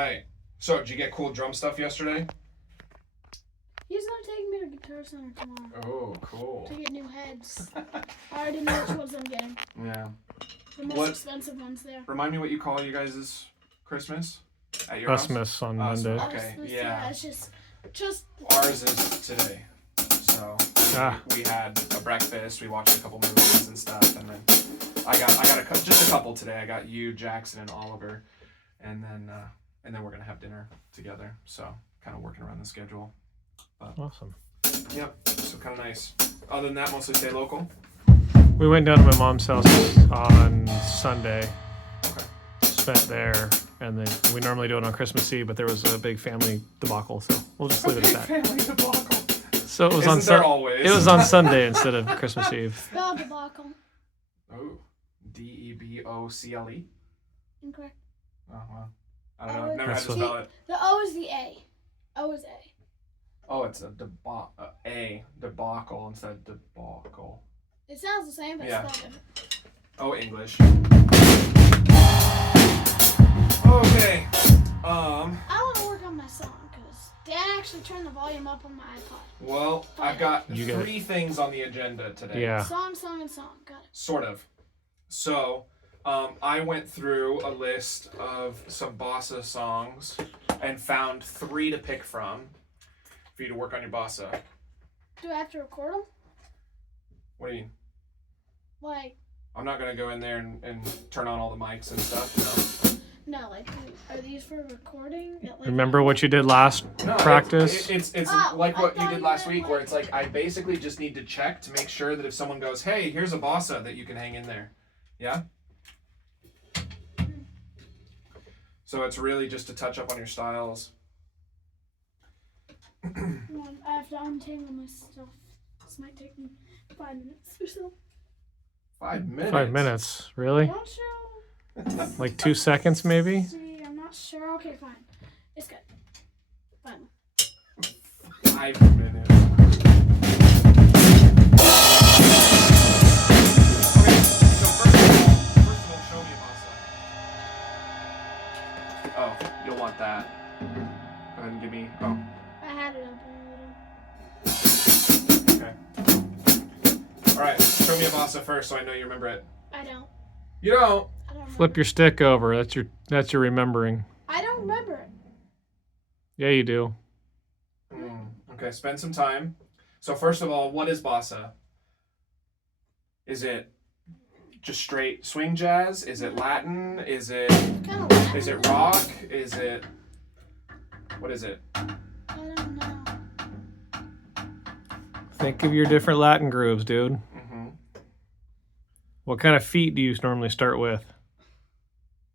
right. So, did you get cool drum stuff yesterday? He's gonna take me to Guitar Center tomorrow. Oh, cool. To get new heads. I already know which ones I'm getting. Yeah. The most expensive ones there. Remind me what you call you guys' Christmas at your Christmas house? on Monday. Okay, yeah. It's just. Ours is today. So we had a breakfast. We watched a couple movies and stuff, and then I got just a couple today. I got you, Jackson, and Oliver, and then we're gonna have dinner together. So kind of working around the schedule. But, awesome. Yep. So kind of nice. Other than that, mostly stay local. We went down to my mom's house on Sunday. Okay. Spent there, and then we normally do it on Christmas Eve, but there was a big family debacle, so we'll just leave it at that. Family debacle. So it was Isn't there always? It was on Sunday instead of Christmas Eve. Spell debacle. Oh, DEBOCLE. Incorrect. Oh well, I don't know. I've never had to spell it. The O is the A. O is A. Oh, it's a debacle instead of debacle. It sounds the same, but Yeah. it's spelled different. Oh, English. Okay. I want to work on my song because Dad actually turned the volume up on my iPod. Well, I've got three things on the agenda today. Yeah. Song, and song. Got it. Sort of. So, I went through a list of some bossa songs and found 3 to pick from for you to work on your bossa. Do I have to record them? What do you mean? Like. I'm not going to go in there and turn on all the mics and stuff, no. No, like, are these for recording? Remember what you did last practice? It's like what you did last week, where it's like I basically just need to check to make sure that if someone goes, hey, here's a bossa, that you can hang in there. Yeah? So it's really just to touch up on your styles. I have to untangle my stuff. This might take me 5 minutes or so. 5 minutes? 5 minutes, really? Don't show. Like 2 seconds, maybe? See, I'm not sure. Okay, fine. It's good. Fine. 5 minutes. Okay, so first of all, show me a bossa. Oh, you'll want that. Go ahead and give me. Oh. I had it open a little. Okay. All right, show me a bossa first, so I know you remember it. I don't. You don't. I don't remember. Flip your stick over. That's your remembering. I don't remember it. Yeah, you do. Okay, spend some time. So first of all, what is bossa? Is it just straight swing jazz? Is it Latin? Is it rock? Is it what is it? I don't know. Think of your different Latin grooves, dude. Mm-hmm. What kind of feet do you normally start with?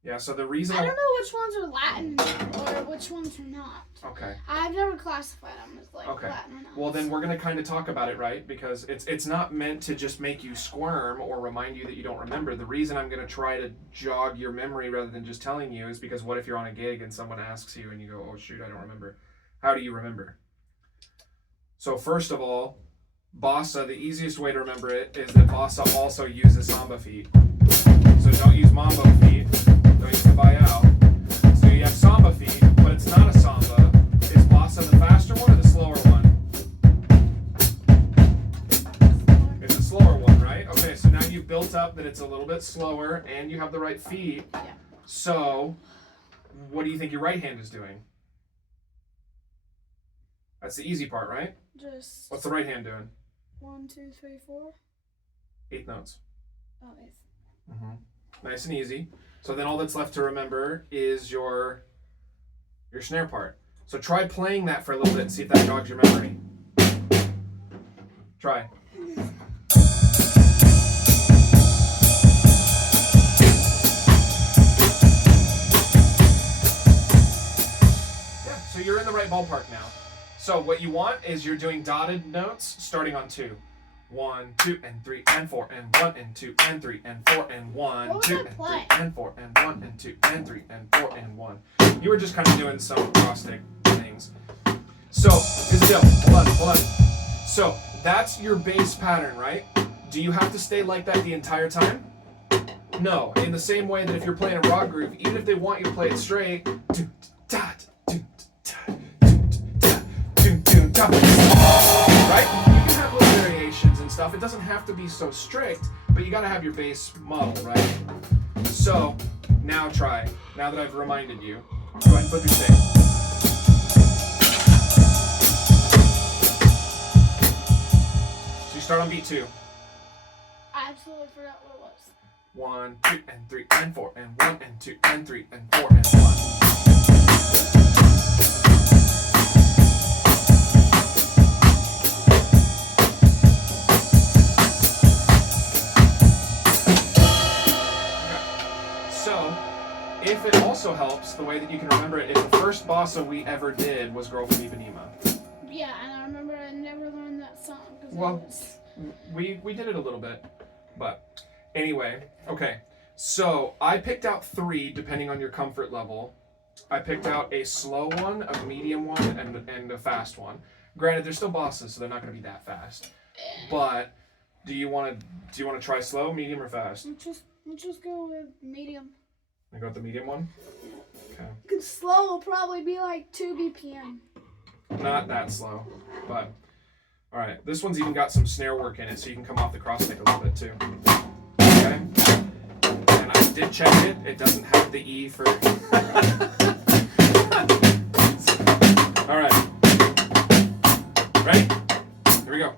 Yeah, so the reason I don't know which ones are Latin or which ones are not. Okay. I've never classified them as like Okay. Latin or not. Well, then we're going to kind of talk about it, right? Because it's not meant to just make you squirm or remind you that you don't remember. The reason I'm going to try to jog your memory rather than just telling you is because what if you're on a gig and someone asks you and you go, oh, shoot, I don't remember. How do you remember? So first of all, bossa, the easiest way to remember it is that bossa also uses samba feet. So don't use mambo feet. Don't use caballo. So you have samba feet, but it's not a samba. Is bossa the faster one or the slower one? It's the slower one, right? Okay, so now you've built up that it's a little bit slower and you have the right feet. Yeah. So what do you think your right hand is doing? That's the easy part, right? Just. What's the right hand doing? 1, 2, 3, 4. 8 notes. Oh, 8. Mm-hmm. Nice and easy. So then all that's left to remember is your snare part. So try playing that for a little bit and see if that jogs your memory. Try. Yeah, so you're in the right ballpark now. So what you want is you're doing dotted notes starting on 2. 1, 2, and 3, and 4, and 1, and 2, and 3, and 4, and 1, 2, and 3, and 4, and 1, and 2, and 3, and 4, and 1. You were just kind of doing some acrostic things. So, here's the deal. Hold on. So, that's your bass pattern, right? Do you have to stay like that the entire time? No. In the same way that if you're playing a rock groove, even if they want you to play it straight, da, doom, da, doom, da, doom, doom, da. Right? You can have little variations and stuff. It doesn't have to be so strict, but you gotta have your base model, right? So, now try. Now that I've reminded you, go ahead and flip your stick. So you start on beat 2. I absolutely forgot what it was. 1, 2, and 3, and 4, and 1, and 2, and 3, and 4, and 1. So, if it also helps, the way that you can remember it, if the first bossa we ever did was Girl from Ipanema. Yeah, and I remember I never learned that song because Well, it was. We did it a little bit, but anyway, okay. So I picked out 3 depending on your comfort level. I picked out a slow one, a medium one, and a fast one. Granted, they're still bosses, so they're not going to be that fast. But do you want to try slow, medium, or fast? Let's just go with medium. I go with the medium one. Okay. Because slow will probably be like 2 BPM. Not that slow, but all right. This one's even got some snare work in it, so you can come off the cross stick a little bit too. Okay. And I did check it. It doesn't have the E for. All right. Ready? Here we go.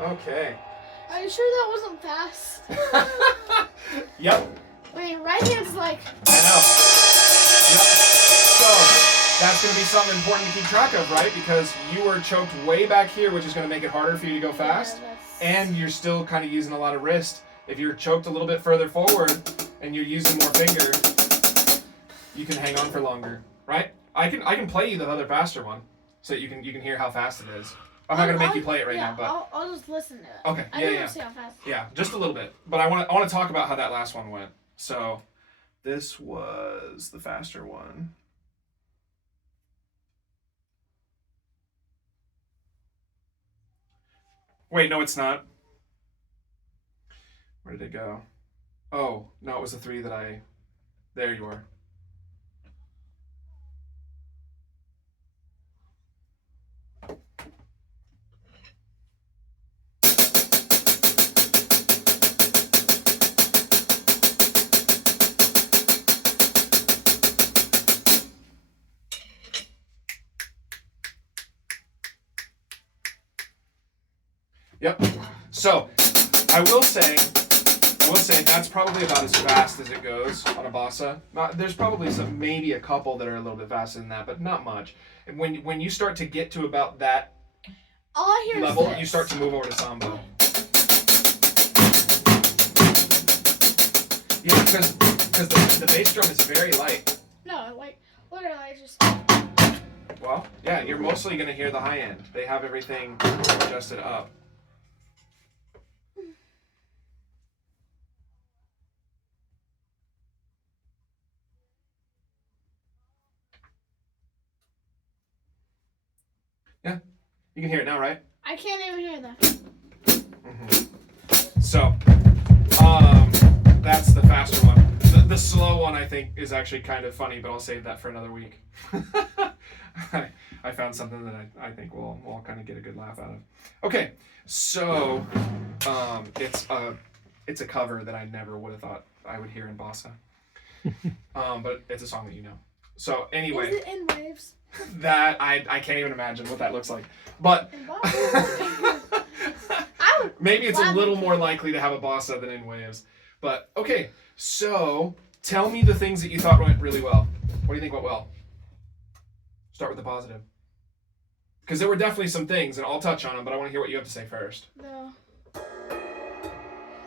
Okay. Are you sure that wasn't fast? Yep. Wait, right hand's like. I know. Yep. So that's going to be something important to keep track of, right? Because you were choked way back here, which is going to make it harder for you to go fast. Yeah, that's... And you're still kind of using a lot of wrist. If you're choked a little bit further forward and you're using more finger, you can hang on for longer, right? I can play you the other faster one so that you can hear how fast it is. I'm not gonna make you play it right now, but I'll just listen to it. okay, I don't want to see how fast. yeah, just a little bit. But I want to talk about how that last one went. So this was the faster one. Wait, no, it's not. Where did it go? Oh, no, it was the 3 that I... There you are. Yep. So, I will say that's probably about as fast as it goes on a bossa. There's probably maybe a couple that are a little bit faster than that, but not much. And when you start to get to about that All I hear level, is this. you start to move over to samba. Yeah, because the bass drum is very light. No, like literally, I just. Well, yeah, you're mostly gonna hear the high end. They have everything adjusted up. Yeah, you can hear it now, right? I can't even hear that. Mm-hmm. So, that's the faster one. The slow one, I think, is actually kind of funny, but I'll save that for another week. I found something that I think we'll all kind of get a good laugh out of. Okay, so it's a cover that I never would have thought I would hear in bossa, but it's a song that you know. So anyway, Is it in waves? that I can't even imagine what that looks like, but I would. maybe it's a gladly little more play. likely to have a bossa than in waves. But okay, so tell me the things that you thought went really well. What do you think went well? Start with the positive. Because there were definitely some things, and I'll touch on them, but I want to hear what you have to say first. No.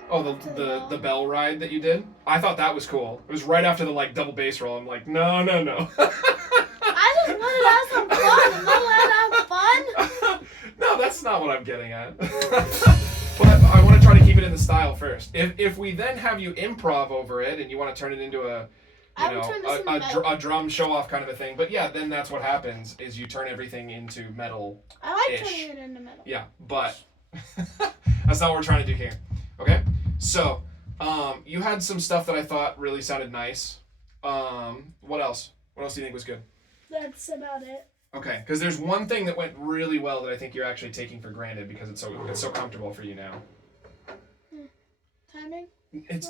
Oh, the bell ride that you did? I thought that was cool. It was right after the like double bass roll. I'm like, no. I just wanted to have some fun. Am I allowed to have fun? No, that's not what I'm getting at. But I want to try to keep it in the style first. If we then have you improv over it and you want to turn it into a drum show off kind of a thing, but yeah, then that's what happens is you turn everything into metal. I like turning it into metal. Yeah, but that's not what we're trying to do here. Okay, so you had some stuff that I thought really sounded nice. What else? What else do you think was good? That's about it. Okay, because there's one thing that went really well that I think you're actually taking for granted because it's so comfortable for you now. Timing? It's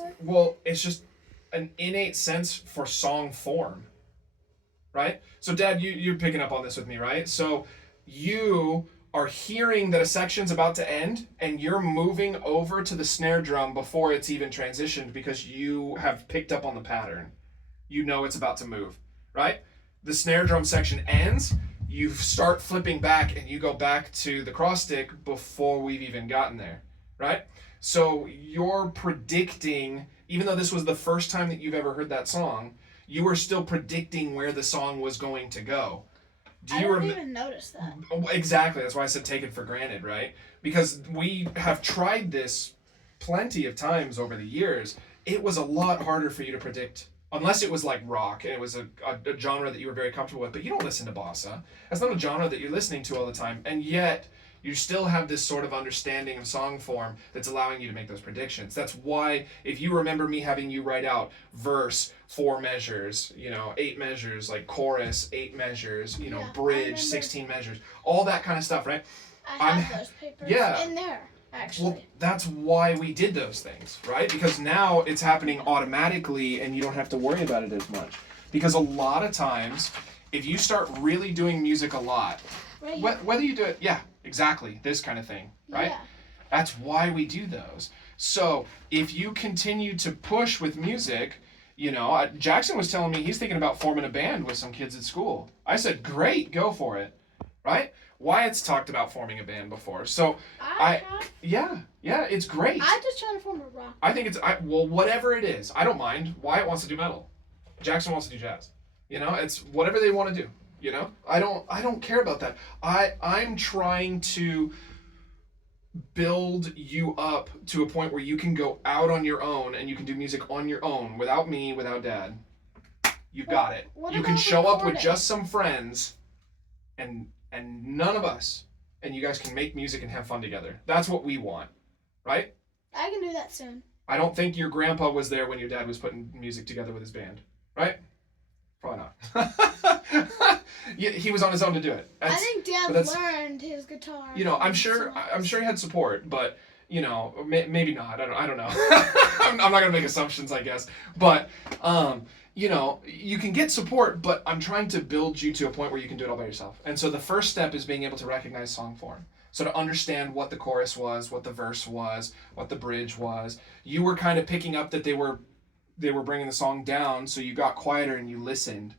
just an innate sense for song form, right? So Dad, you're picking up on this with me, right? So you are hearing that a section's about to end and you're moving over to the snare drum before it's even transitioned because you have picked up on the pattern. You know it's about to move, right? The snare drum section ends, you start flipping back and you go back to the cross stick before we've even gotten there, right? So you're predicting, even though this was the first time that you've ever heard that song, you were still predicting where the song was going to go. I didn't even notice that. Exactly, that's why I said take it for granted, right? Because we have tried this plenty of times over the years. It was a lot harder for you to predict. Unless it was like rock and it was a genre that you were very comfortable with, but you don't listen to bossa. That's not a genre that you're listening to all the time, and yet you still have this sort of understanding of song form that's allowing you to make those predictions. That's why if you remember me having you write out verse, 4 measures, 8 measures, like chorus, 8 measures, bridge, 16 measures, all that kind of stuff, right? I have those papers in there. Actually. Well, that's why we did those things, right? Because now it's happening automatically and you don't have to worry about it as much. Because a lot of times, if you start really doing music a lot, whether you do it, yeah, exactly, this kind of thing, right? Yeah. That's why we do those. So if you continue to push with music, Jackson was telling me he's thinking about forming a band with some kids at school. I said, great, go for it, right? Wyatt's talked about forming a band before. So yeah, it's great. I'm just trying to form a rock. I think well, whatever it is, I don't mind. Wyatt wants to do metal. Jackson wants to do jazz. It's whatever they want to do. I don't care about that. I'm trying to build you up to a point where you can go out on your own and you can do music on your own without me, without Dad. You've got it. You can show up with just some friends and none of us, and you guys can make music and have fun together. That's what we want, right? I can do that soon. I don't think your grandpa was there when your dad was putting music together with his band, right? Probably not. He was on his own to do it. I think Dad learned his guitar. I'm sure he had support, but maybe not. I don't know. I'm not gonna make assumptions, I guess. But you can get support, but I'm trying to build you to a point where you can do it all by yourself. And so the first step is being able to recognize song form. So to understand what the chorus was, what the verse was, what the bridge was. You were kind of picking up that they were bringing the song down, so you got quieter and you listened,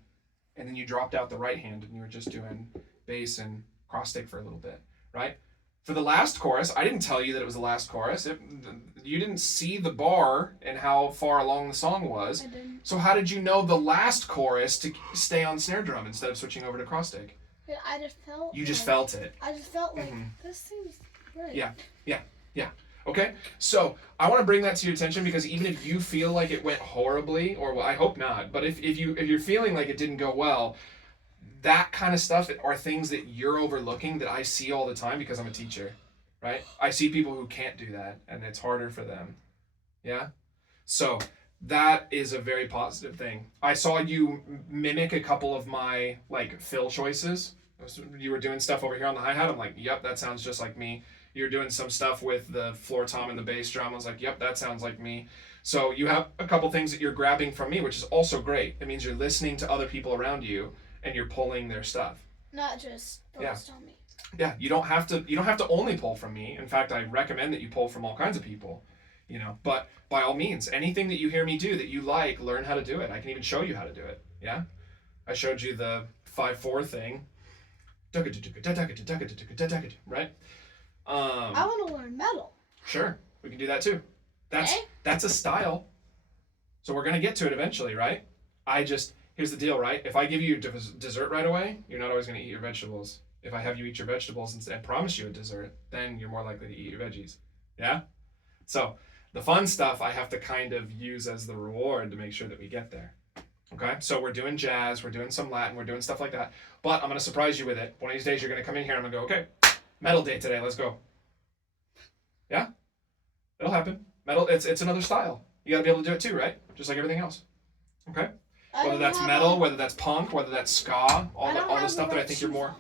and then you dropped out the right hand and you were just doing bass and cross stick for a little bit, right? For the last chorus, I didn't tell you that it was the last chorus. You didn't see the bar and how far along the song was. I didn't. So how did you know the last chorus to stay on snare drum instead of switching over to cross stick? I just felt. You just felt it. I just felt like this seems right. Yeah. Okay, so I want to bring that to your attention because even if you feel like it went horribly, or I hope not, but if you're feeling like it didn't go well, that kind of stuff are things that you're overlooking that I see all the time because I'm a teacher, right? I see people who can't do that and it's harder for them. Yeah? So that is a very positive thing. I saw you mimic a couple of my fill choices. You were doing stuff over here on the hi-hat. I'm like, yep, that sounds just like me. You're doing some stuff with the floor tom and the bass drum. I was like, yep, that sounds like me. So you have a couple things that you're grabbing from me, which is also great. It means you're listening to other people around you and you're pulling their stuff. Not just focused on me. Yeah, you don't have to only pull from me. In fact, I recommend that you pull from all kinds of people. But by all means, anything that you hear me do that you like, learn how to do it. I can even show you how to do it. Yeah? I showed you the 5/4 thing. Right? I want to learn metal. Sure, we can do that too. That's a style. So we're gonna get to it eventually, right? Here's the deal, right? If I give you dessert right away, you're not always gonna eat your vegetables. If I have you eat your vegetables and promise you a dessert, then you're more likely to eat your veggies. Yeah? So the fun stuff I have to kind of use as the reward to make sure that we get there. Okay? So we're doing jazz, we're doing some Latin, we're doing stuff like that. But I'm gonna surprise you with it. One of these days you're gonna come in here and I'm gonna go, okay, metal day today, let's go. Yeah? It'll happen. Metal, it's another style. You gotta be able to do it too, right? Just like everything else. Okay? Whether that's metal, whether that's punk, whether that's ska, all the stuff that I think you're more...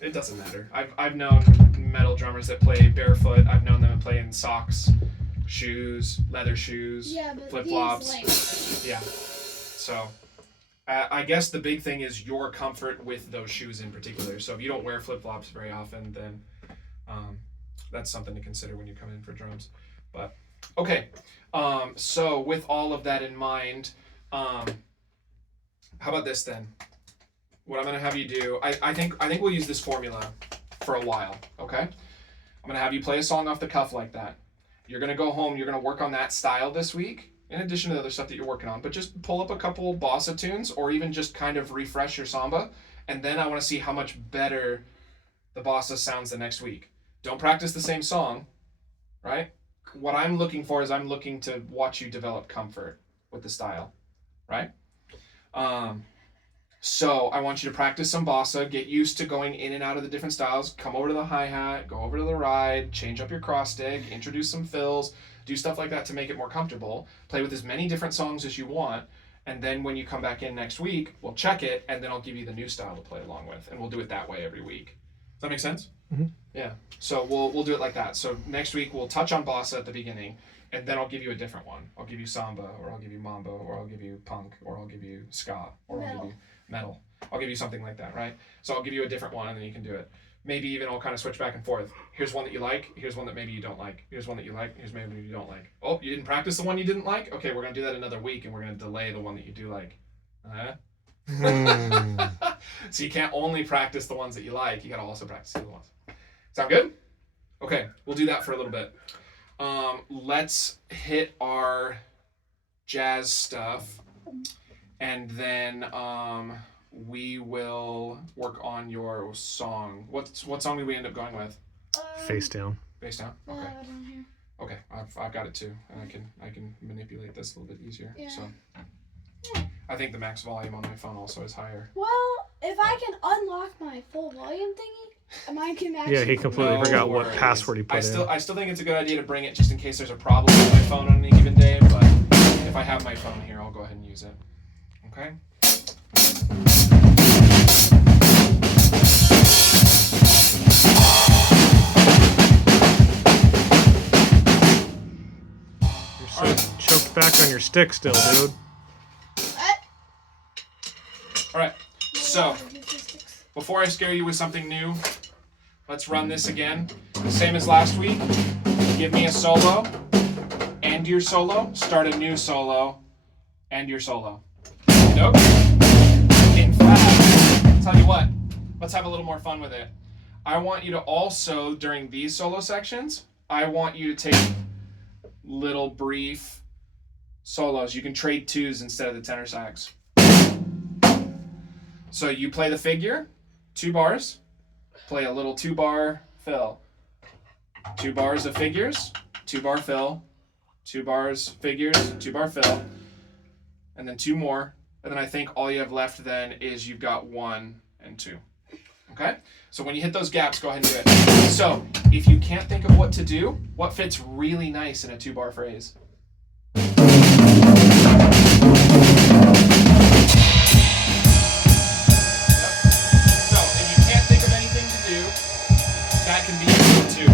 It doesn't matter. I've known metal drummers that play barefoot. I've known them to play in socks, shoes, leather shoes, flip-flops. Yeah. So I guess the big thing is your comfort with those shoes in particular. So if you don't wear flip-flops very often, then that's something to consider when you come in for drums. But okay, so with all of that in mind, how about this then? What I'm gonna have you do, I think we'll use this formula for a while. Okay, I'm gonna have you play a song off the cuff like that. You're gonna go home. You're gonna work on that style this week, in addition to the other stuff that you're working on. But just pull up a couple bossa tunes, or even just kind of refresh your samba, and then I want to see how much better the bossa sounds the next week. Don't practice the same song, right? What I'm looking for is I'm looking to watch you develop comfort with the style, right? So I want you to practice some bossa, get used to going in and out of the different styles, come over to the hi-hat, go over to the ride, change up your cross stick, introduce some fills, do stuff like that to make it more comfortable, play with as many different songs as you want, and then when you come back in next week, we'll check it, and then I'll give you the new style to play along with, and we'll do it that way every week. Does that make sense? Mm-hmm. Yeah. So we'll do it like that. So next week we'll touch on bossa at the beginning, and then I'll give you a different one. I'll give you samba, or I'll give you mambo, or I'll give you punk, or I'll give you ska, or I'll give you metal. I'll give you something like that, right? So I'll give you a different one, and then you can do it. maybe even I'll kind of switch back and forth. Here's one that you like. Here's one that maybe you don't like. Here's one that you like. Here's maybe you don't like. Oh, you didn't practice the one you didn't like? Okay, we're going to do that another week, and we're going to delay the one that you do like. So you can't only practice the ones that you like. You got to also practice the other ones. Sound good? Okay, we'll do that for a little bit. Let's hit our jazz stuff, and then we will work on your song. What song did we end up going with? Face down. Face down. Yeah, Okay. I don't hear. Okay, I've got it too, and I can manipulate this a little bit easier. Yeah. So I think the max volume on my phone also is higher. Well, if I can unlock my full volume thingy, I can actually. Yeah, he completely No forgot what worries. password he put in. I still think it's a good idea to bring it just in case there's a problem with my phone on any given day. But if I have my phone here, I'll go ahead and use it. Okay. You're so choked back on your stick still, dude. All right. So before I scare you with something new, let's run this again. Same as last week. Give me a solo, end your solo, start a new solo, end your solo. Nope. In fact, tell you what, let's have a little more fun with it. I want you to also, during these solo sections, I want you to take little brief solos. You can trade twos instead of the tenor sax. So you play the figure, 2 bars, play a little 2-bar fill. 2 bars of figures, 2-bar fill, 2 bars figures, 2-bar fill, and then 2 more. And then I think all you have left then is you've got 1 and 2. Okay? So when you hit those gaps, go ahead and do it. So if you can't think of what to do, what fits really nice in a 2-bar phrase? So if you can't think of anything to do, that can be easy too.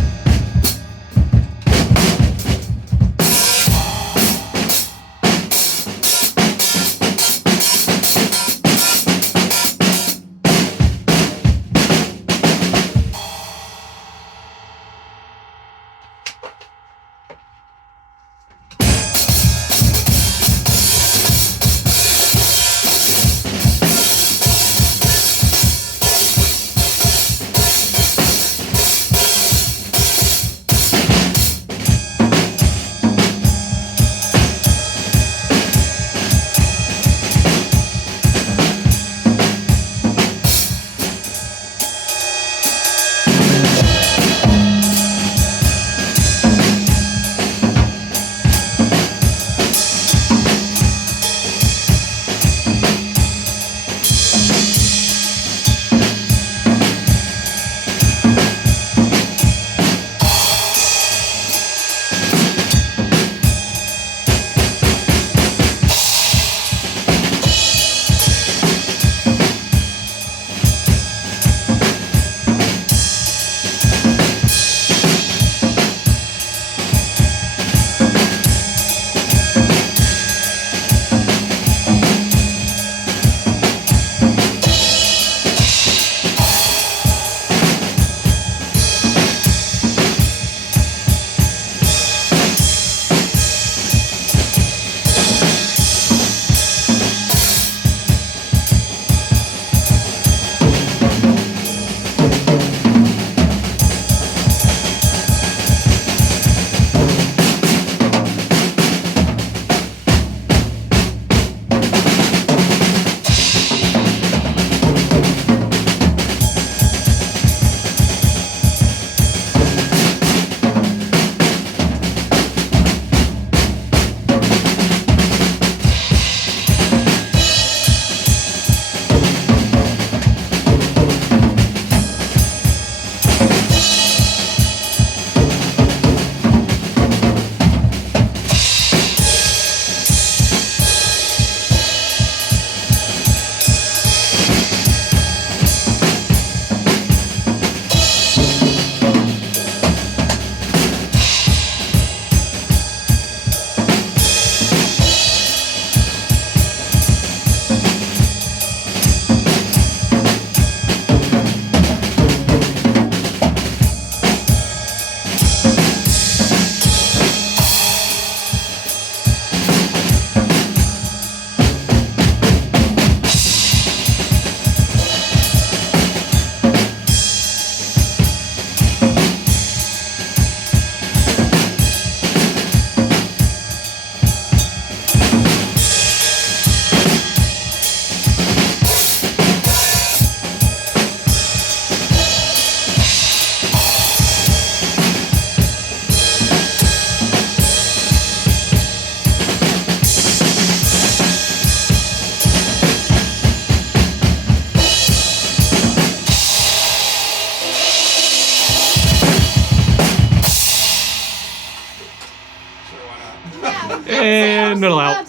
Yeah, And middle out.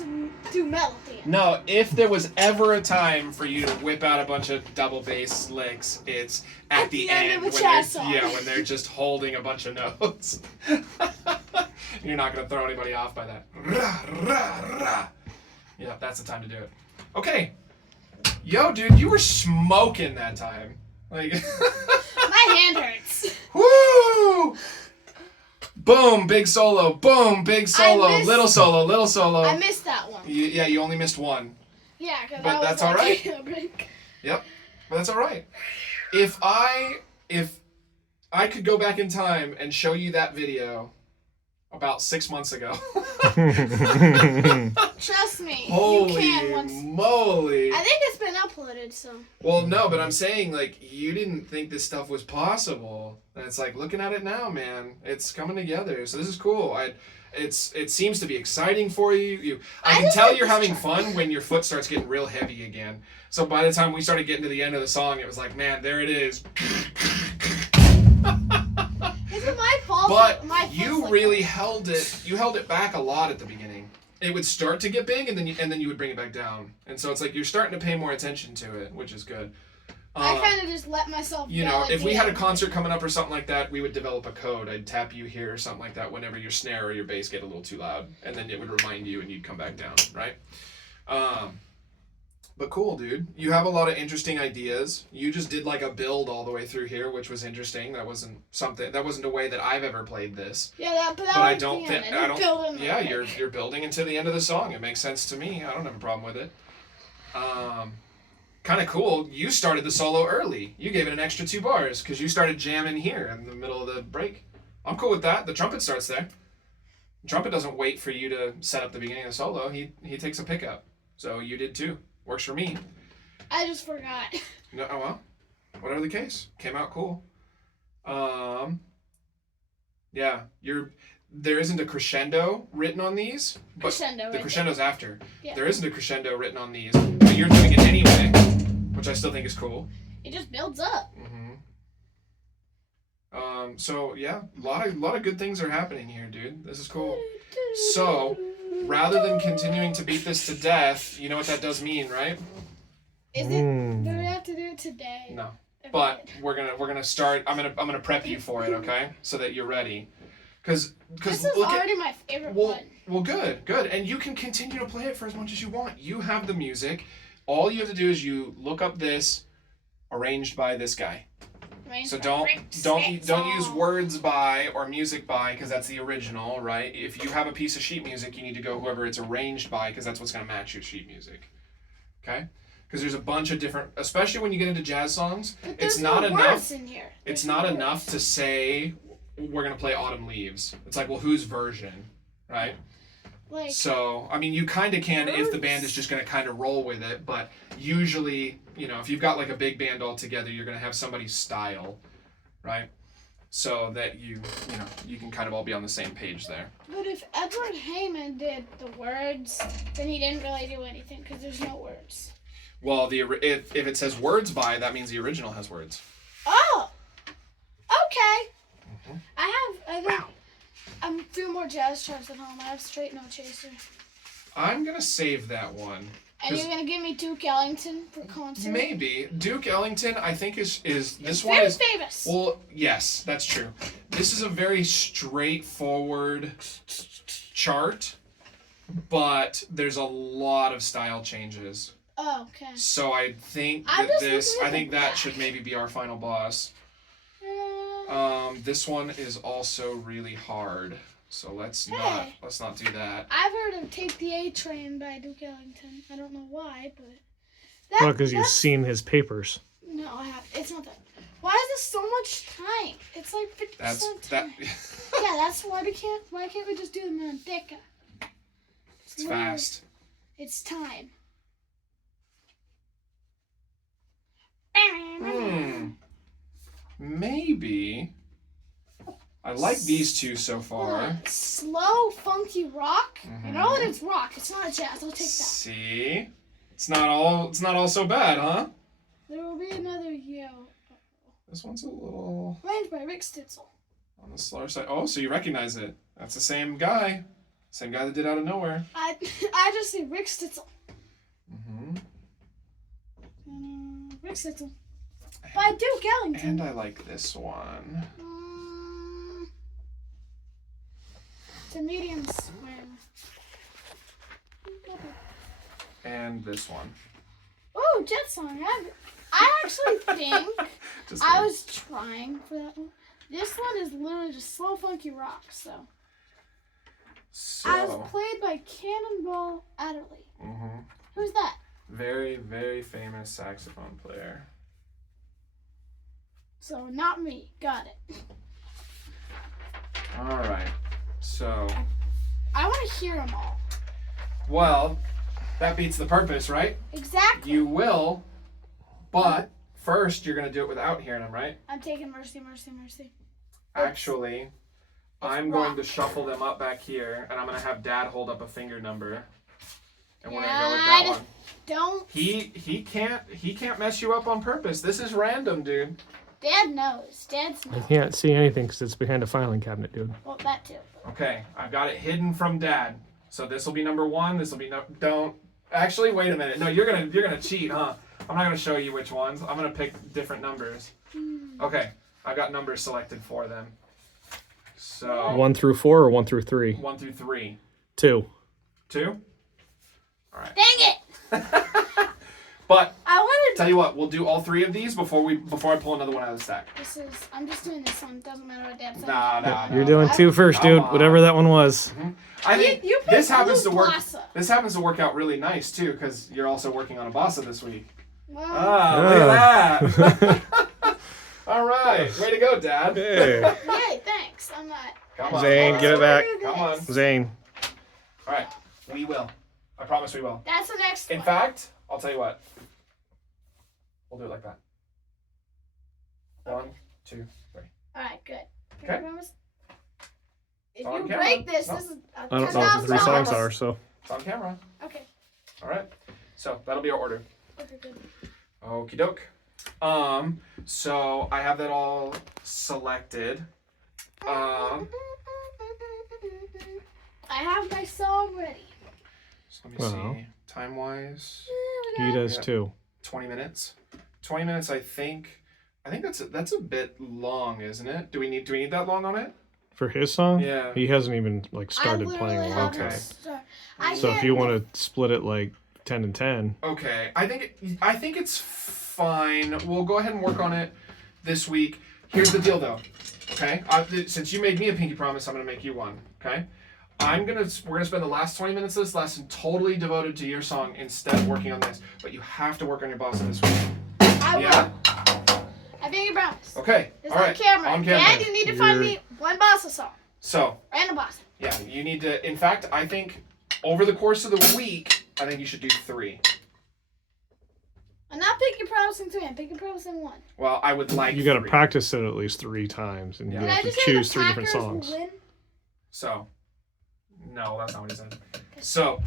Do metal at the end. No, if there was ever a time for you to whip out a bunch of double bass licks, it's at the end of a when jazz they're, song. yeah, when they're just holding a bunch of notes. You're not gonna throw anybody off by that. Rah, rah, rah. Yeah, that's the time to do it. Okay. Yo, dude, you were smoking that time. Like My hand hurts. woo! Boom, big solo. Boom, big solo. missed- Little solo, little solo. I missed that one. Yeah, you only missed one. Yeah, because But I was that's like, all right. a break. Yep, but that's all right. If I could go back in time and show you that video about 6 months ago, Trust me, you holy can once. moly! I think it's been uploaded, so. Well, no, but I'm saying like you didn't think this stuff was possible, and it's like looking at it now, man, it's coming together. So this is cool. It seems to be exciting for you. I can just tell like you're this having track. fun when your foot starts getting real heavy again. So by the time we started getting to the end of the song, it was like, man, there it is. Is it my fault? But my foot's you like really that? held it back a lot at the beginning. It would start to get big, and then you would bring it back down. And so it's like you're starting to pay more attention to it, which is good. I kind of just let myself. You go know, at if the we had a end. concert coming up or something like that, we would develop a code. I'd tap you here or something like that whenever your snare or your bass get a little too loud, and then it would remind you, and you'd come back down, right? But cool, dude. You have a lot of interesting ideas. You just did like a build all the way through here, which was interesting. That wasn't a way that I've ever played this. Yeah, but I was don't the think end. I didn't don't. build in Yeah, there. you're building into the end of the song. It makes sense to me. I don't have a problem with it. Kind of cool. You started the solo early. You gave it an extra 2 bars because you started jamming here in the middle of the break. I'm cool with that. The trumpet starts there. The trumpet doesn't wait for you to set up the beginning of the solo. He takes a pickup. So you did too. Works for me. I just forgot. No, oh well. Whatever the case, came out cool. Yeah, there isn't a crescendo written on these, but Crescendo. the right crescendo's after. Yeah. There isn't a crescendo written on these, but you're doing it anyway, which I still think is cool. there. It just builds up. So yeah, a lot of good things are happening here, dude. This is cool. So, rather than continuing to beat this to death, you know what that does mean, right? Is it? Do we have to do it today? No. But we're gonna start. I'm gonna prep you for it, okay? So that you're ready. Because This is already my favorite one. Well, good. And you can continue to play it for as much as you want. You have the music. All you have to do is you look up this, arranged by this guy. So don't use words by or music by because that's the original, right? If you have a piece of sheet music, you need to go whoever it's arranged by because that's what's gonna match your sheet music. Okay? Because there's a bunch of different, especially when you get into jazz songs, But it's there's not no enough. words in here. It's There's not no enough words. to say we're gonna play Autumn Leaves. It's like, well, whose version, right? Like, So, I mean, you kind of can if the band is just going to kind of roll with it, but usually, you know, if you've got like a big band all together, you're going to have somebody's style, right? So that you can kind of all be on the same page there. but if Edward Heyman did the words, then he didn't really do anything because there's no words. Well, if it says words by, that means the original has words. Oh, okay. Mm-hmm. I think I'm a few more jazz charts at home. I have Straight No Chaser. I'm going to save that one. And you're gonna give me Duke Ellington for concert? Maybe. Duke Ellington, I think is this It's one very is famous. Well, yes, that's true. This is a very straightforward chart, but there's a lot of style changes. Oh, okay. So I think I'm that just looking at the that back. should maybe be our final boss. This one is also really hard. So let's not do that. I've heard of Take the A Train by Duke Ellington. I don't know why, but Well, because you've that's- seen his papers. No, I have. It's not that. Why is this so much time? It's like 50% That's time. that. Yeah, that's why we can't. Why can't we just do them in a deca? It's fast. It's time. Maybe. I like these two so far. Slow, funky rock. Mm-hmm. You know what? It's rock. It's not jazz. I'll take that. See? It's not all so bad, huh? There will be another yell. This one's a little Arranged by Rick Stitzel. on the slower side. Oh, so you recognize it. That's the same guy. Same guy that did Out of Nowhere. I just see Rick Stitzel. Mm-hmm. Rick Stitzel. By Duke Ellington. And I like this one. It's a medium square. And this one. Oh, Jet Song. I actually think Just I kidding. was trying for that one. This one is literally just slow, funky rock. So I was So, played by Cannonball Adderley. mm-hmm. Who's that? Very, very famous saxophone player. So not me. Got it. All right. So, I want to hear them all. well, that beats the purpose, right? Exactly. You will, but first you're going to do it without hearing them, right? I'm taking Mercy, Mercy, Mercy. Actually, I'm going to rock. shuffle them up back here, and I'm going to have Dad hold up a finger number. And we're going to Dad. go with that one. Don't. He can't mess you up on purpose. This is random, dude. Dad knows. Dad's I knows. can't see anything because it's behind a filing cabinet, dude. Well, that too. Okay, I've got it hidden from Dad. So this will be number 1. This will be don't. Actually, wait a minute. No, you're gonna cheat, huh? I'm not gonna show you which ones. I'm gonna pick different numbers. Okay, I've got numbers selected for them. So 1 through 4 or 1 through 3? 1 through 3. 2. 2. Dang it! But I wanted. tell you what, we'll do all 3 of these before I pull another one out of the stack. I'm just doing this one. Doesn't matter what Dad says. Nah. You're doing 2 first, Come dude. on. Whatever that one was. I think You picked this happens to Blue work. Blossom. This happens to work out really nice too, because you're also working on a bossa this week. Well, Look at that. All right, way to go, Dad. Hey. yay, thanks. I'm not. Come on, Zane, get it back. Come on. Zane. All right, we will. I promise we will. That's the next In one. fact, I'll tell you what. We'll do it like that. 1, 2, 3. All right, good. Okay. Promise? If On you camera. break this, No. this is. I don't know what the 3 songs are, so. It's on camera. Okay. All right. So that'll be our order. Okay, good. Okie doke. So I have that all selected. I have my song ready. So let me Well. see. Time wise, He does Yeah. too. 20 minutes. 20 minutes. I think that's a bit long, isn't it? Do we need that long on it? For his song? Yeah. He hasn't even like started I playing literally a long haven't time. start- I So if can't- you want to split it like 10 and 10, Okay. I think it's fine. We'll go ahead and work on it this week. Here's the deal, though. Okay. Since you made me a pinky promise, I'm gonna make you one. Okay. We're gonna spend the last 20 minutes of this lesson totally devoted to your song instead of working on this. But you have to work on your bossa this week. I will. Yeah. I make a promise. Okay. It's All on right. camera. On camera. Dad, you need to find You're- me one bossa song. So And a bossa. yeah, you need to. In fact, I think over the course of the week, I think you should do 3. I'm not picking promising 3. I'm picking promising 1. Well, I would like. you got to 3. practice it at least 3 times, and Yeah. you Did I have to just say choose the 3 different Packers songs. will win? So, no, that's not what he said. So,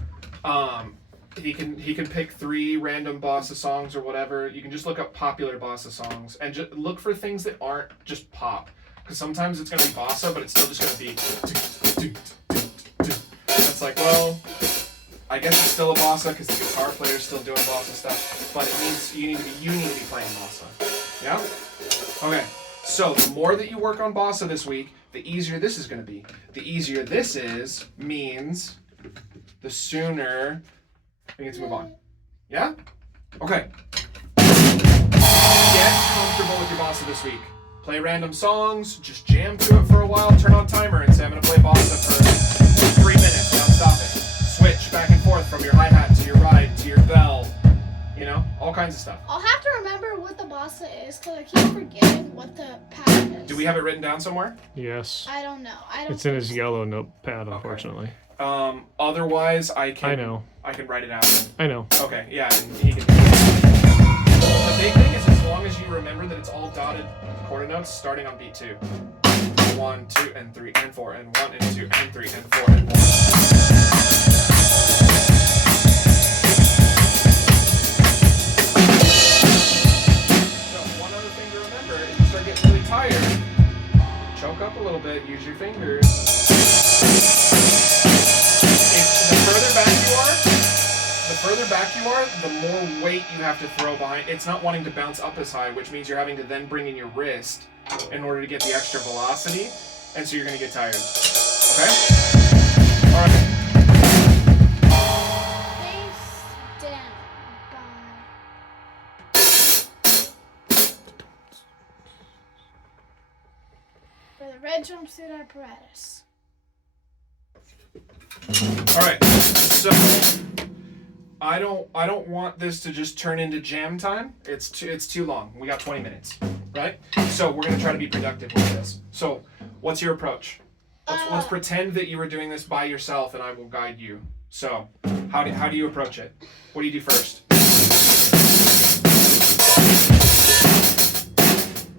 he can pick 3 random bossa songs or whatever. You can just look up popular bossa songs and just look for things that aren't just pop, because sometimes it's gonna be bossa, but it's still just gonna be. It's like, well, I guess it's still a bossa because the guitar player's still doing bossa stuff, but it means you need to be playing bossa. Yeah. Okay. So the more that you work on bossa this week, the easier this is going to be. The easier this is means the sooner we get to move on. Yeah? Okay. Get comfortable with your bossa this week. Play random songs, just jam to it for a while, turn on timer and say I'm going to play bossa for 3 minutes without stopping. Switch back and forth from your hi-hat to your ride to your bell. You know, all kinds of stuff. I'll have to remember what the bossa is because I keep forgetting what the pattern is. Do we have it written down somewhere? Yes. I don't know. I don't. It's in his yellow notepad, unfortunately. Otherwise, I can. I know. I can write it out. I know. Okay, yeah, and he can. The big thing is as long as you remember that it's all dotted quarter notes starting on beat 2. 1, 2, and 3, and 4, and 1, and 2, and 3, and 4, and 1. So one other thing to remember, if you start getting really tired, choke up a little bit, use your fingers. are, the more weight you have to throw behind. It's not wanting to bounce up as high, which means you're having to then bring in your wrist in order to get the extra velocity, and so you're going to get tired. Okay? All right. Face down by the red jumpsuit apparatus. All right. So I don't want this to just turn into jam time. It's too long. We got 20 minutes, right? So we're going to try to be productive with this. So what's your approach? Let's pretend that you were doing this by yourself and I will guide you. So how do you approach it? What do you do first?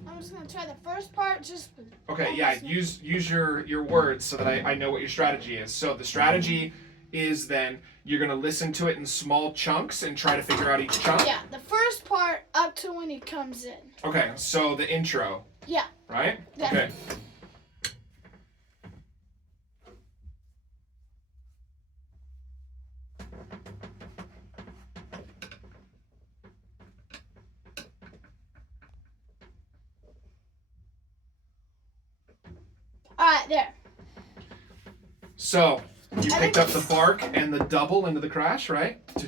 I'm just gonna try the first part. Just Okay, yeah. Use your words so that I know what your strategy is. So the strategy is then you're gonna listen to it in small chunks and try to figure out each chunk. yeah, the first part up to when he comes in. Okay, so the intro, Yeah. right? Yeah. Okay. All right, there. So you picked up the bark and the double into the crash, right? Be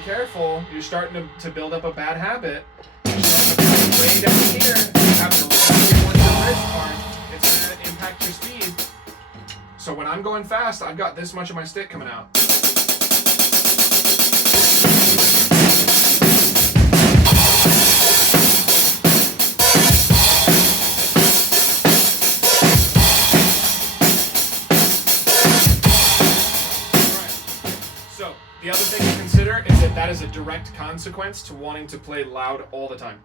careful. You're starting to build up a bad habit. You're starting to put way down here. You have to really work your wrist hard. It's going to impact your speed. So when I'm going fast, I've got this much of my stick coming out. The other thing to consider is that is a direct consequence to wanting to play loud all the time.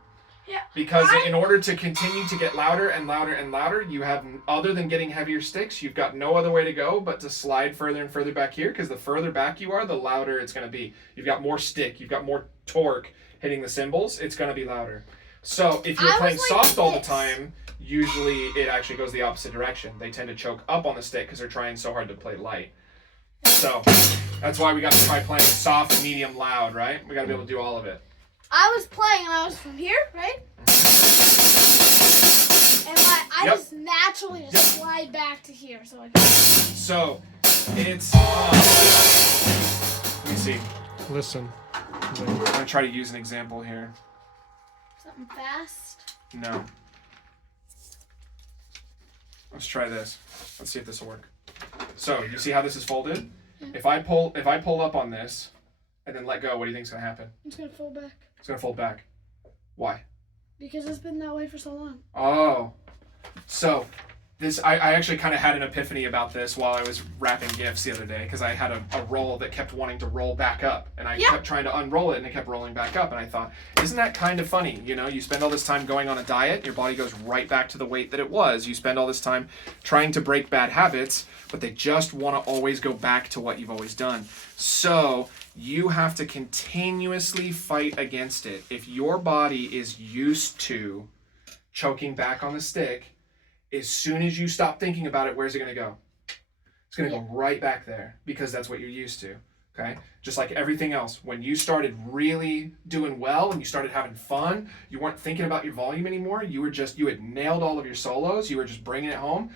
Yeah. Because in order to continue to get louder and louder and louder, you have, other than getting heavier sticks, you've got no other way to go but to slide further and further back here, because the further back you are, the louder it's going to be. You've got more stick, you've got more torque hitting the cymbals, it's going to be louder. So if you're playing soft all the time, usually it actually goes the opposite direction. They tend to choke up on the stick because they're trying so hard to play light. So that's why we got to try playing soft, medium, loud, right? We got to be able to do all of it. I was playing and I was from here, right? And I just naturally just slide back to here. So it's, let me see. Listen. I'm going to try to use an example here. Something fast. No. Let's try this. Let's see if this will work. So you see how this is folded? If I pull up on this and then let go, what do you think is going to happen? It's going to fold back. It's going to fold back. Why? Because it's been that way for so long. Oh. So this, I actually kind of had an epiphany about this while I was wrapping gifts the other day, because I had a roll that kept wanting to roll back up, and I kept trying to unroll it and it kept rolling back up, and I thought, isn't that kind of funny? You know, you spend all this time going on a diet, your body goes right back to the weight that it was. You spend all this time trying to break bad habits, but they just want to always go back to what you've always done. So you have to continuously fight against it. If your body is used to choking back on the stick, as soon as you stop thinking about it, where's it going to go? It's going to go right back there, because that's what you're used to. Okay? Just like everything else. When you started really doing well and you started having fun, you weren't thinking about your volume anymore. You had nailed all of your solos. You were just bringing it home.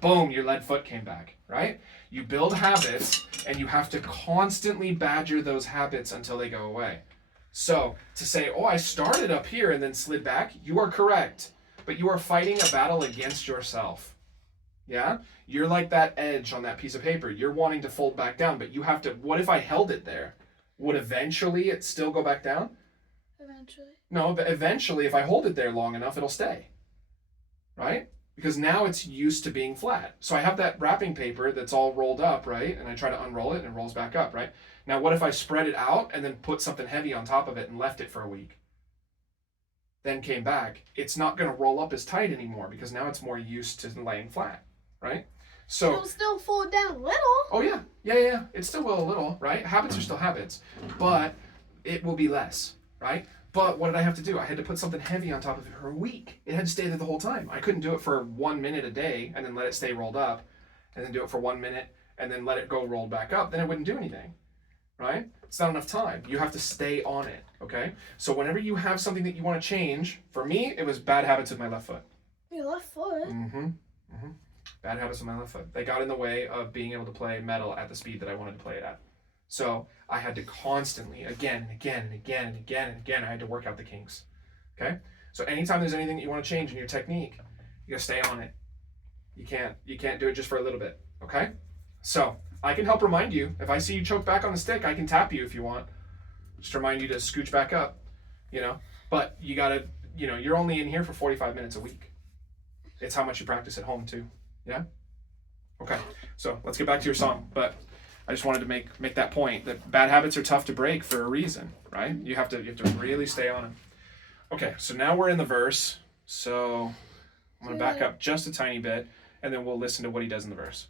Boom, your lead foot came back, right? You build habits and you have to constantly badger those habits until they go away. So to say, oh, I started up here and then slid back, you are correct. But you are fighting a battle against yourself. Yeah? You're like that edge on that piece of paper. You're wanting to fold back down, but you have to, what if I held it there? Would eventually it still go back down? Eventually. No, but eventually if I hold it there long enough, it'll stay. Right? Because now it's used to being flat. So I have that wrapping paper that's all rolled up, right? And I try to unroll it and it rolls back up, right? Now what if I spread it out and then put something heavy on top of it and left it for a week? Then came back, it's not going to roll up as tight anymore because now it's more used to laying flat, right? So It'll still fall down a little. oh yeah. It still will a little, right? Habits are still habits, but it will be less, right? But what did I have to do? I had to put something heavy on top of it for a week. It had to stay there the whole time. I couldn't do it for 1 minute a day and then let it stay rolled up, and then do it for 1 minute and then let it go rolled back up. Then it wouldn't do anything, right? It's not enough time. You have to stay on it, okay? So whenever you have something that you want to change, for me, it was bad habits with my left foot. Your left foot. Bad habits with my left foot. They got in the way of being able to play metal at the speed that I wanted to play it at. So I had to constantly, again and again and again and again and again, I had to work out the kinks. Okay? So anytime there's anything that you want to change in your technique, you gotta stay on it. You can't do it just for a little bit. Okay? So I can help remind you. If I see you choke back on the stick, I can tap you if you want. Just to remind you to scooch back up. But you gotta, you're only in here for 45 minutes a week. It's how much you practice at home too. Yeah? Okay. So let's get back to your song. But I just wanted to make that point that bad habits are tough to break for a reason, right? You have to really stay on them. Okay, so now we're in the verse. So I'm gonna back up just a tiny bit, and then we'll listen to what he does in the verse.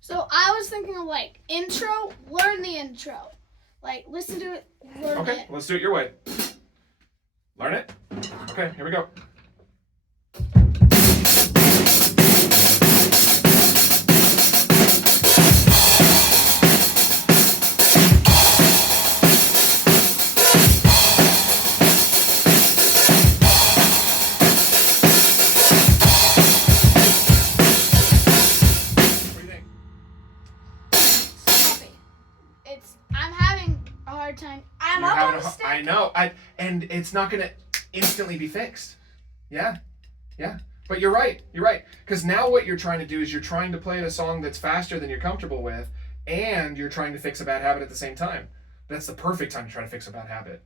So I was thinking of like intro, learn the intro. Like listen to it, learn Okay, it. let's do it your way. Learn it? Okay, here we go. I'm having a hard time. I'm You're up having on the stick. I know. And it's not gonna instantly be fixed. Yeah. But you're right. Because now what you're trying to do is you're trying to play a song that's faster than you're comfortable with, and you're trying to fix a bad habit at the same time. That's the perfect time to try to fix a bad habit.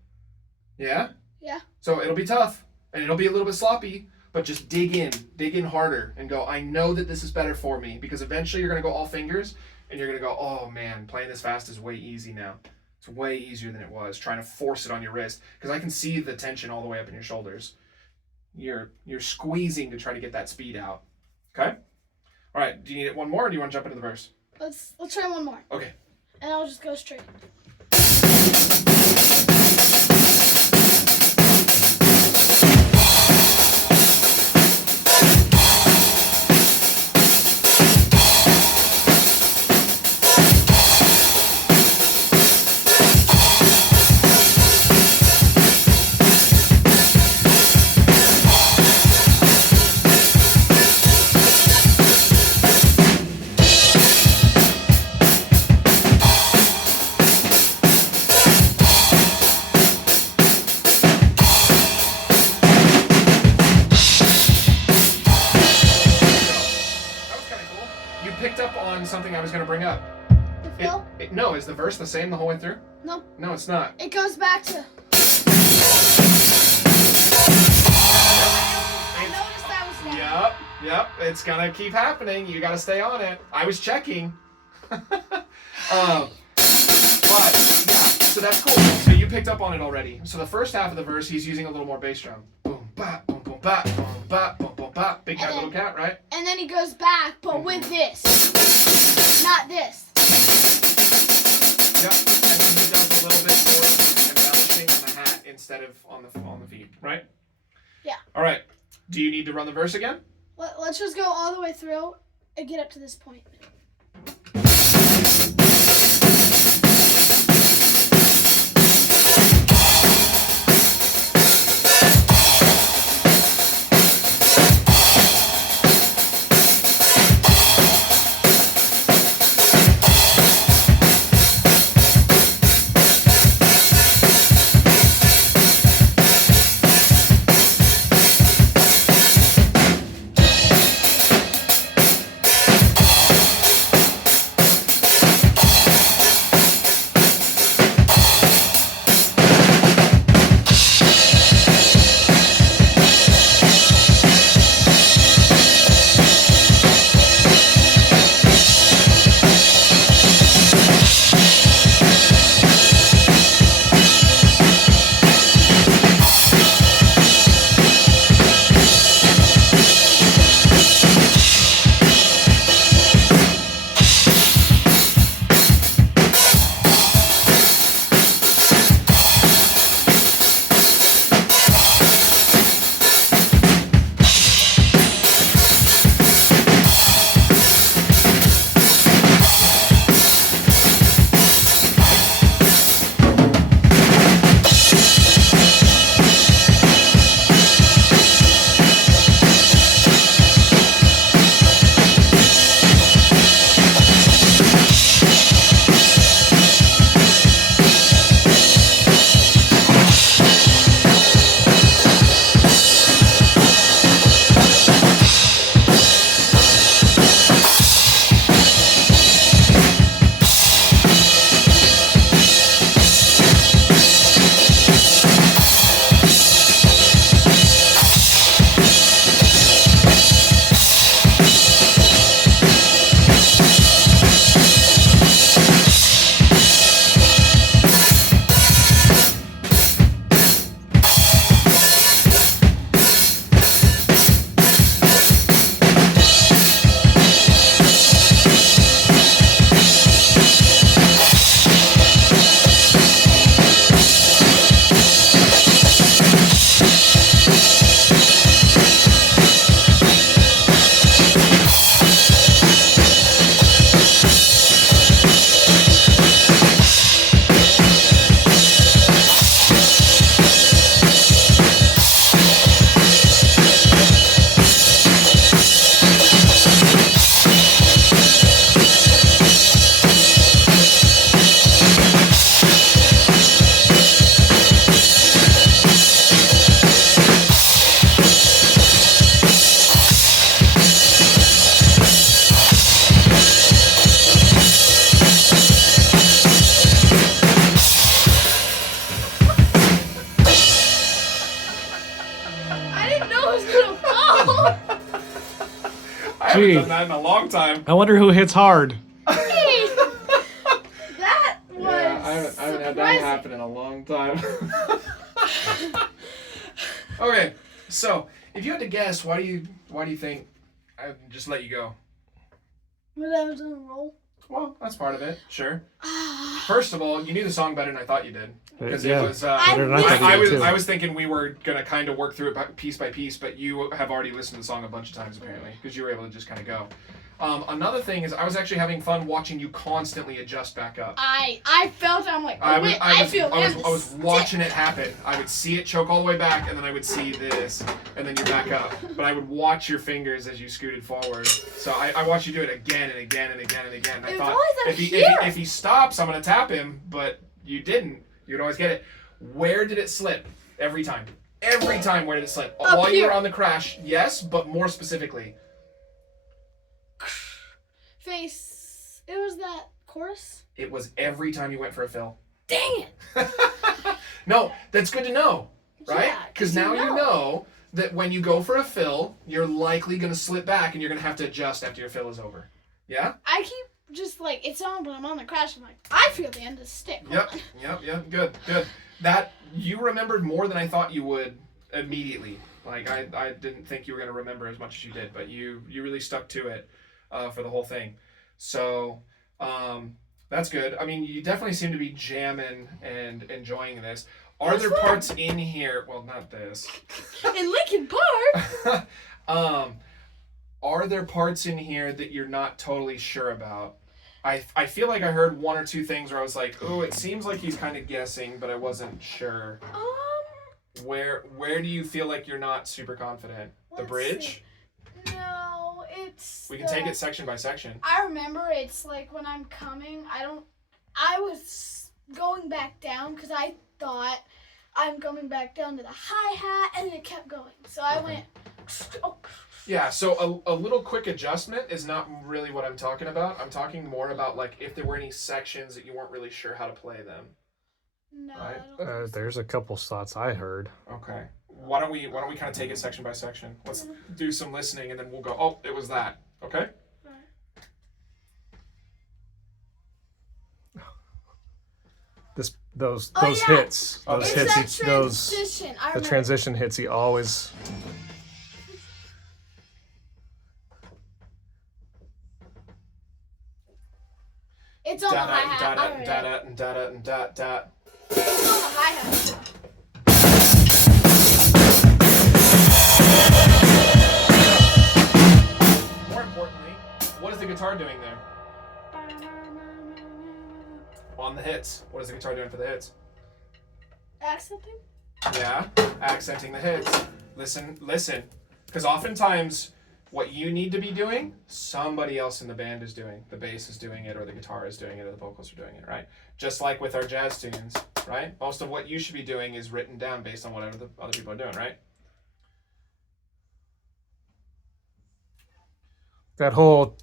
Yeah? Yeah. So it'll be tough, and it'll be a little bit sloppy, but just dig in harder, and go, I know that this is better for me, because eventually you're gonna go all fingers, and you're gonna go, oh man, playing this fast is way easy now. It's way easier than it was, trying to force it on your wrist, because I can see the tension all the way up in your shoulders. You're squeezing to try to get that speed out. Okay? All right, do you need it one more, or do you want to jump into the verse? Let's try one more. Okay. And I'll just go straight. Something I was going to bring up. The fill? No, is the verse the same the whole way through? No. No, it's not. It goes back to. I noticed that was there. Yep. It's going to keep happening. You got to stay on it. I was checking. But, yeah, so that's cool. So you picked up on it already. So the first half of the verse, he's using a little more bass drum. Boom, bop, boom, boom, bop, boom, bop, boom, boom, bop. Big cat, little cat, right? And then he goes back, but with this. Not this. Yep. And then he does a little bit more embellishing on the hat instead of on the feet, right? Yeah. All right. Do you need to run the verse again? Let's just go all the way through and get up to this point. haven't Gee. done that in a long time. I wonder who hits hard. That was Yeah, I haven't had that surprising. happen in a long time. Okay, so if you had to guess, why do you think I just let you go? But I was on a roll. Well, that's part of it. Sure. First of all, you knew the song better than I thought you did. Because Yeah. it was. Better than I thought you I did, was too. I was thinking we were gonna kind of work through it piece by piece, but you have already listened to the song a bunch of times apparently, because you were able to just kind of go. Another thing is I was actually having fun watching you constantly adjust back up. I felt I'm like, oh, wait, I feel I was watching it happen. I would see it choke all the way back, and then I would see this, and then you're back up. But I would watch your fingers as you scooted forward. So I watched you do it again and again and again and again. I It was thought always up if he here. if he stops, I'm gonna tap him, but you didn't. You'd always get it. Where did it slip? Every time. Every time. Where did it slip? Up While you were here. on the crash, yes, but more specifically. face. It was that chorus. It was every time you went for a fill. Dang it! No, that's good to know, right? Yeah, Because 'cause you now you know. know that when you go for a fill, you're likely going to slip back and you're going to have to adjust after your fill is over. Yeah? I keep just like it's on, but I'm on the crash. I'm like, I feel the end of the stick. Hold Yep, on. yep. Good, good. That, you remembered more than I thought you would immediately. Like, I didn't think you were going to remember as much as you did, but you really stuck to it for the whole thing. So, that's good. I mean, you definitely seem to be jamming and enjoying this. Are It's there fun. parts in here? Well, not this. In Linkin Park. Are there parts in here that you're not totally sure about? I feel like I heard one or two things where I was like, oh, it seems like he's kind of guessing, but I wasn't sure. Where do you feel like you're not super confident? The Let's bridge? see. No, it's. We can take it section by section. I remember it's like when I'm coming, I was going back down because I thought I'm coming back down to the hi-hat and it kept going. So I Okay. went, oh, Yeah, so a little quick adjustment is not really what I'm talking about. I'm talking more about like if there were any sections that you weren't really sure how to play them. no, Right. I don't. There's a couple slots I heard. Okay. Why don't we kind of take it section by section? Let's do some listening and then we'll go, oh, it was that. Okay? Those Oh, yeah. hits, those Okay. It's hits, that those transition. I the remember. transition hits. He always. It's on the hi-hat. Da I da read da it. da and da da and da da. It's on the hi-hat. More importantly, what is the guitar doing there? On the hits. What is the guitar doing for the hits? Accenting? Yeah, accenting the hits. Listen. Because oftentimes, what you need to be doing, somebody else in the band is doing. The bass is doing it, or the guitar is doing it, or the vocals are doing it, right? Just like with our jazz tunes, right? Most of what you should be doing is written down based on whatever the other people are doing, right? That whole,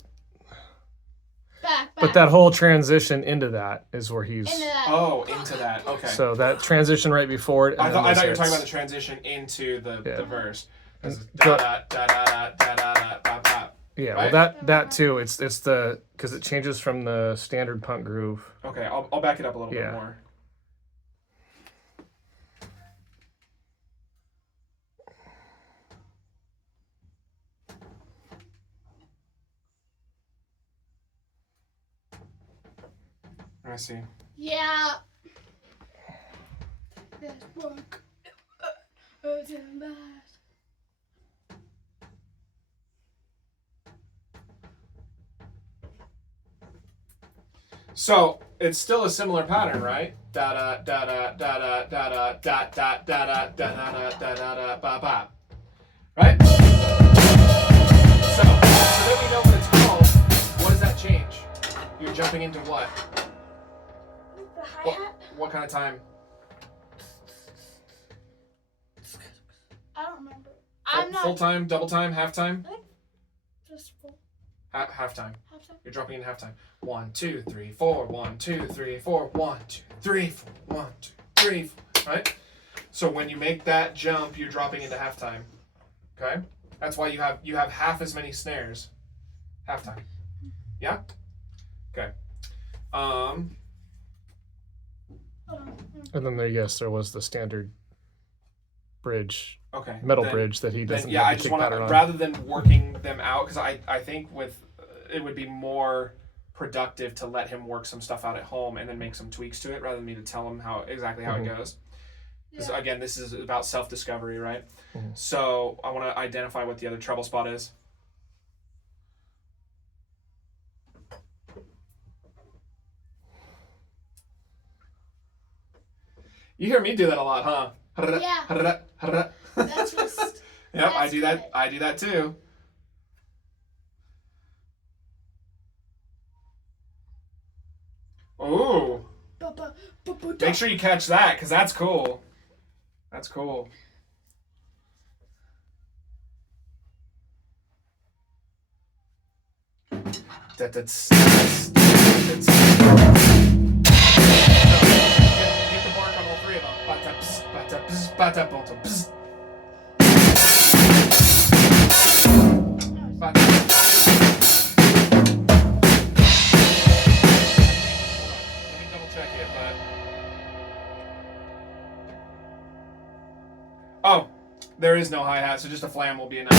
Back. but that whole transition into that is where he's. Into that. Oh, into that. Okay. So that transition right before it. And I then thought those you were talking hits. about the transition into the Yeah. verse. 'Cause it's Go- da da da da da da da ba ba. Yeah, right? well that too. It's the because it changes from the standard punk groove. Okay, I'll back it up a little Yeah. bit more. I see. Yeah. Let's work. Tonight. So it's still a similar pattern, right? Da da da da da da da da da da da da da da da da da ba ba. Right? So then we know what it's called. What does that change? You're jumping into what? The hi-hat? What kind of time? I don't remember. I'm Full not time, double time, half time? just full. Half time. Half-time. You're dropping in halftime. 1, 2, 3, 4. 1, 2, 3, 4. 1, 2, 3, 4. 1, 2, 3, 4. Right? So when you make that jump, you're dropping into halftime. Okay? That's why you have half as many snares. Halftime. Yeah? Okay. Hold on. And then there was the standard bridge, Okay. metal Then- bridge that he Then, doesn't yeah, I have the just kick want pattern to, on. rather than working them out, because I think with it would be more productive to let him work some stuff out at home and then make some tweaks to it rather than me to tell him exactly how it goes. Because Yeah. again, this is about self-discovery, right? Mhm. So I want to identify what the other treble spot is. You hear me do that a lot, huh? Yeah. That's just. Yep, I That's do that. good. I do that too. Ooh. Make sure you catch that, because that's cool. That's cool. Get the bark on all three of them. Ba-da-ps, ba-da-ps, ba-da-bum-tum-ps. Ba-da-ps. Let me double check it, but. Oh, there is no hi-hat, so just a flam will be enough.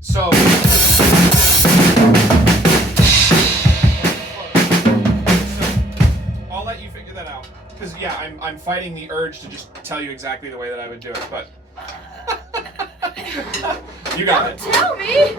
So, I'll let you figure that out. Because, yeah, I'm fighting the urge to just tell you exactly the way that I would do it, but. You got it. Tell me.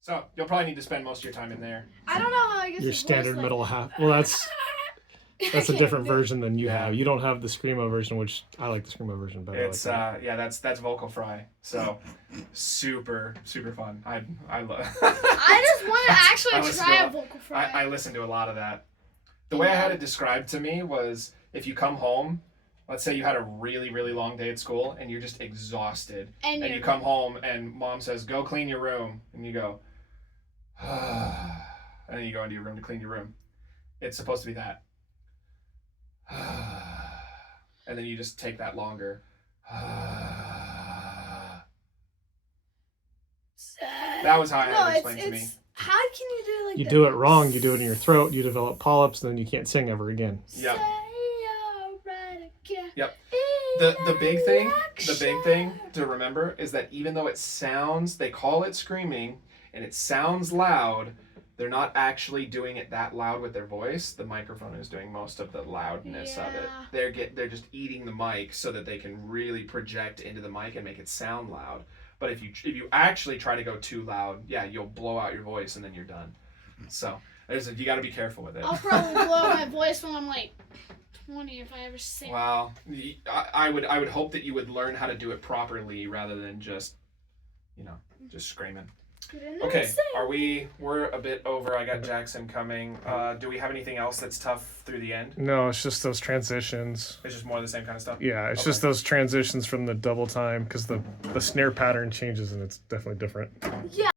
So, you'll probably need to spend most of your time in there. I don't know how I get Your this standard voice, middle half. Well, that's a can't different do it. version than you Yeah. have. You don't have the screamo version, which I like the screamo version better. It's I like that. yeah, that's vocal fry. So super fun. I love. I just want to I actually listen try to a vocal fry. I listen to a lot of that. The way I had it described to me was if you come home, let's say you had a really long day at school and you're just exhausted, and and you come home and mom says go clean your room, and you go, and then you go into your room to clean your room. It's supposed to be that. And then you just take that longer. That was how I had it explained to me. How can you do like You that? do it wrong. You do it in your throat. You develop polyps, and then you can't sing ever again. Yep. Say alright again. Yep. In The big thing action. to remember is that even though it sounds, they call it screaming, and it sounds loud, they're not actually doing it that loud with their voice. The microphone is doing most of the loudness of it. Yeah. They're just eating the mic so that they can really project into the mic and make it sound loud. But if you actually try to go too loud, yeah, you'll blow out your voice and then you're done. So you got to be careful with it. I'll probably blow my voice when I'm like 20 if I ever sing. Well, I would hope that you would learn how to do it properly rather than just screaming. Okay, we're a bit over. I got Jackson coming. Do we have anything else that's tough through the end? No, it's just those transitions. It's just more of the same kind of stuff? Yeah, it's Okay. just those transitions from the double time because the snare pattern changes and it's definitely different. Yeah.